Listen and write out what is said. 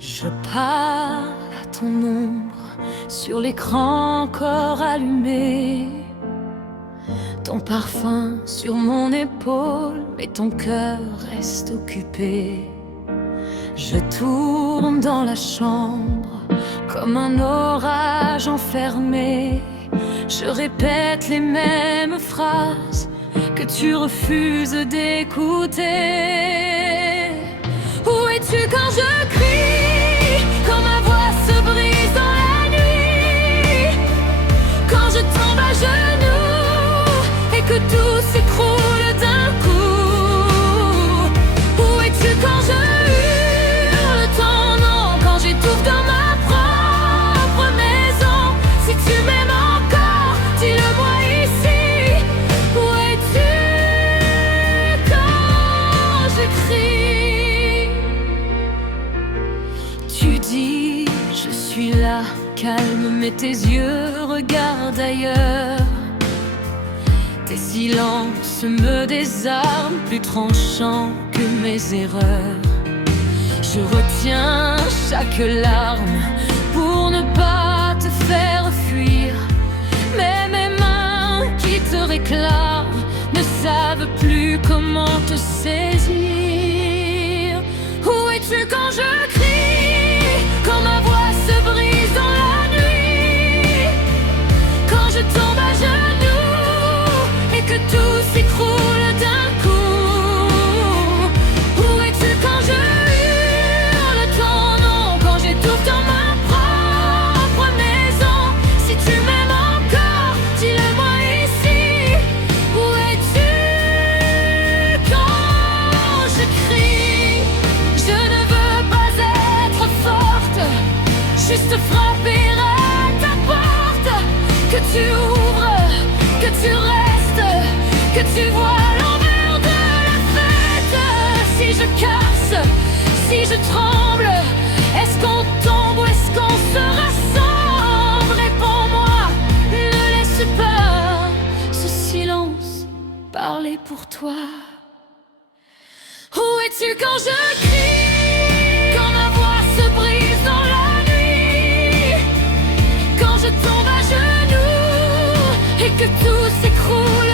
Je parle à ton ombre sur l'écran encore allumé. Ton parfum sur mon épaule, mais ton cœur reste occupé. Je tourne dans la chambre comme un orage enfermé. Je répète les mêmes phrases que tu refuses d'écouter. Où es-tu quand je crie, quand ma voix se brise dans la nuit, quand je tombe à genoux et que tout s'écroule d'un coup? Où es-tu quand je hurle ton nom, quand j'étouffe dans ma propre maison? Si tu m'aimes encore, dis-le-moi ici. Où es-tu quand je crie? Tu dis, je suis là, calme, mais tes yeux regardent ailleurs. Tes silences me désarment, plus tranchants que mes erreurs. Je retiens chaque larme pour ne pas te faire fuir. Mais mes mains qui te réclament ne savent plus comment te saisir. Où es-tu quand je crie, quand ma voix se brise dans la nuit, quand je tombe à genoux et que tout s'écroule d'un coup? Où es-tu quand je hurle ton nom, quand j'étouffe dans ma propre maison? Si tu m'aimes encore, dis-le-moi ici. Où es-tu quand je crie? Je ne veux pas être forte, juste frapper à ta porte. Que tu ouvres, que tu restes, que tu vois l'envers de la fête. Si je casse, si je tremble, est-ce qu'on tombe ou est-ce qu'on se rassemble? Réponds-moi, ne laisse pas ce silence parler pour toi. Où es-tu quand je crie, quand ma voix se brise dans la nuit, quand je tombe à genoux et que tout s'écroule